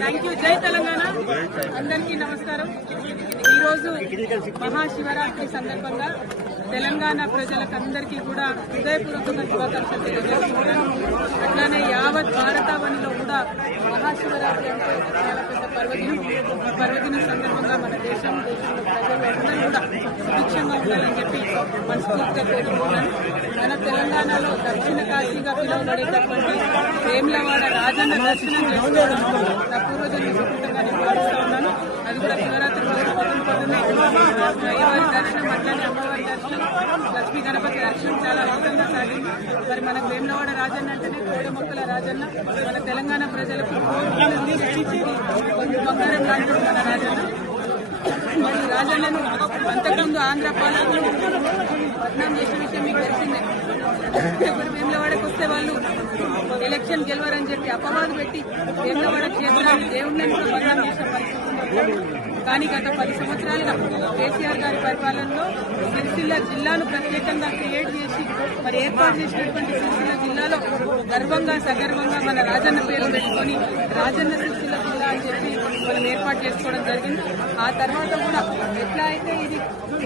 Thank you. జై తెలంగాణ. అందరికీ నమస్కారం. ఈరోజు మహాశివరాత్రి సందర్భంగా తెలంగాణ ప్రజలకు అందరికీ కూడా హృదయపూర్వకంగా శుభాకాంక్షలు తెలియజేస్తున్నాను. అట్లానే యావత్ భారతావనిలో కూడా మహాశివరాత్రి అంటే చాలా పెద్ద పర్వదినం. ఆ పర్వదినం సందర్భంగా మన దేశంలో ప్రజలు అందరూ కూడా సుభిక్షంగా ఉండాలని చెప్పి మనస్ఫూర్తిగా కోరుకుంటున్నాను. మన తెలంగాణలో దక్షిణ కాశీగా పిలువబడేటటువంటి వేములవాడ రాజన్న దర్శనం చేసుకోవడం నా పూర్వజన్మ సుకృతంగా నేను భావిస్తా ఉన్నాను. అది కూడా శివరాత్రి రోజు పొద్దున్నే అయ్యవారి దర్శనం, అట్లనే అమ్మవారి దర్శనం, లక్ష్మీ గణపతి దర్శనం చాలా అద్భుతంగా సాగింది. మరి మనకు వేములవాడ రాజన్న అంటేనే కోడి మొక్కల రాజన్న. మన తెలంగాణ ప్రజలకు కొంచెం బంగారం లాంటి మన రాజన్న. మరి రాజన్నను అంతకుముందు ఆంధ్ర పాలకులు పట్నం చేసిన విషయం మీకు తెలిసిందే. ఇప్పుడు వేములవాడకు వస్తే వాళ్ళు ఎలక్షన్ గెలవరని చెప్పి అపవాదు పెట్టి వేములవాడ క్షేత్రాన్ని దేవుళ్ళని కూడా బదనాం చేసిన పరిస్థితి. కానీ గత 10 సంవత్సరాలుగా కేసీఆర్ గారి పరిపాలనలో సిరిసిల్ల జిల్లాను ప్రత్యేకంగా క్రియేట్ చేసి మరి ఏర్పాటు చేసినటువంటి సిరిసిల్ల జిల్లాలో గర్వంగా సగర్వంగా మన రాజన్న పేరు పెట్టుకొని రాజన్న సిరిసిల్ల జిల్లా అని చెప్పి మనం ఏర్పాటు చేసుకోవడం జరిగింది. ఆ తర్వాత కూడా ఎట్లా అయితే ఇది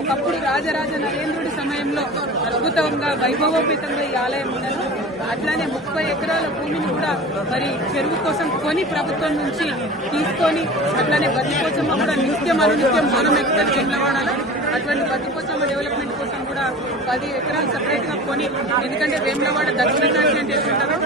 ఒకప్పుడు రాజరాజ నరేంద్రుడి సమయంలో అద్భుతంగా వైభవోపేతంగా ఈ ఆలయం ఉన్నది, అట్లానే 30 ఎకరాల భూమిని కూడా మరి చెరువు కోసం కొని ప్రభుత్వం నుంచి తీసుకొని అట్లానే బతికోసమ్మ కూడా నిత్యం అనునిత్యం దూరం ఎక్కుతుంది వేములవాడలో. అటువంటి బతికోసమ్మ డెవలప్మెంట్ కోసం కూడా 10 ఎకరాలు సపరేట్ గా కొని, ఎందుకంటే వేములవాడ దక్షిణ కాశీ అంటే ఎట్లుంటారో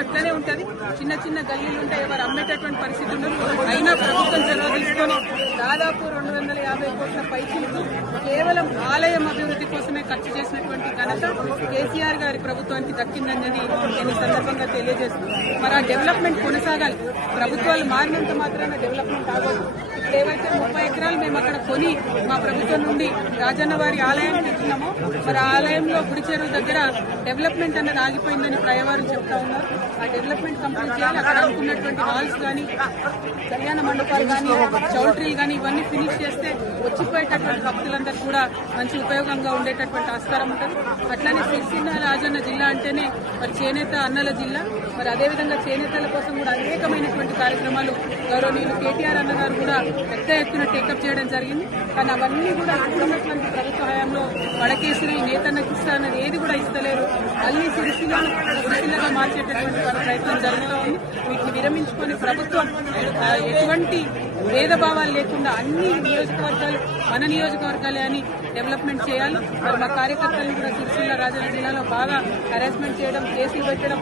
అట్లనే ఉంటది. చిన్న చిన్న గల్లీలు ఉంటాయి, ఎవరు అమ్మేటటువంటి పరిస్థితి ఉండదు. అయినా ప్రభుత్వం చొరవ తీసుకొని దాదాపు 250 కోట్ల పైసలకు కేవలం ఆలయం అభివృద్ధి కోసమే ఖర్చు చేసినటువంటి ఘనత కేసీఆర్ గారి ప్రభుత్వానికి దక్కిందనేది నేను ఈ సందర్భంగా తెలియజేస్తున్నాను. మరి ఆ డెవలప్మెంట్ కొనసాగాలి. ప్రభుత్వాలు మారినంత మాత్రాన డెవలప్మెంట్ ఆగదు. ఏవైతే 30 ఎకరాలు మేము అక్కడ కొని మా ప్రభుత్వం నుండి రాజన్న వారి ఆలయానికి ఇచ్చినామో, మరి ఆ ఆలయంలో గుడి చెరువు దగ్గర డెవలప్మెంట్ అన్నది ఆగిపోయిందని ప్రయవారు చెప్తా ఉన్నారు. ఆ డెవలప్మెంట్ కంప్లీట్ చేయాలి. అక్కడ అనుకున్నటువంటి హాల్స్ కానీ, కళ్యాణ మండపాలు కానీ, చౌల్ట్రీలు కానీ ఇవన్నీ ఫినిష్ చేస్తే వచ్చిపోయేటటువంటి భక్తులందరూ కూడా మంచి ఉపయోగంగా ఉండేటటువంటి ఆస్కారం ఉంటుంది. అట్లానే సిరిసిల్ల రాజన్న జిల్లా అంటేనే మరి చేనేత అన్నల జిల్లా. మరి అదేవిధంగా చేనేతల కోసం కూడా అనేకమైనటువంటి కార్యక్రమాలు గౌరవనీయులు కేటీఆర్ అన్న గారు కూడా పెద్ద ఎత్తున టేకప్ చేయడం జరిగింది. కానీ అవన్నీ కూడా ఇప్పుడున్నటువంటి ప్రభుత్వ హయాంలో వడకేసిరి నేతన్నకి ఇస్తా అన్నది ఏది కూడా ఇస్తలేరు. మళ్ళీ సిరిసిల్లగా మార్చేటటువంటి ప్రయత్నం జరుగుతూ ఉంది. వీటిని విరమించుకొని ప్రభుత్వం ఎటువంటి భేదభావాలు లేకుండా అన్ని నియోజకవర్గాలు మన నియోజకవర్గాలే అని డెవలప్మెంట్ చేయాలి. మరి మా కార్యకర్తలను కూడా సిరిసిల్ల రాజన్న జిల్లాలో బాగా హెరాస్మెంట్ చేయడం, కేసులు పెట్టడం,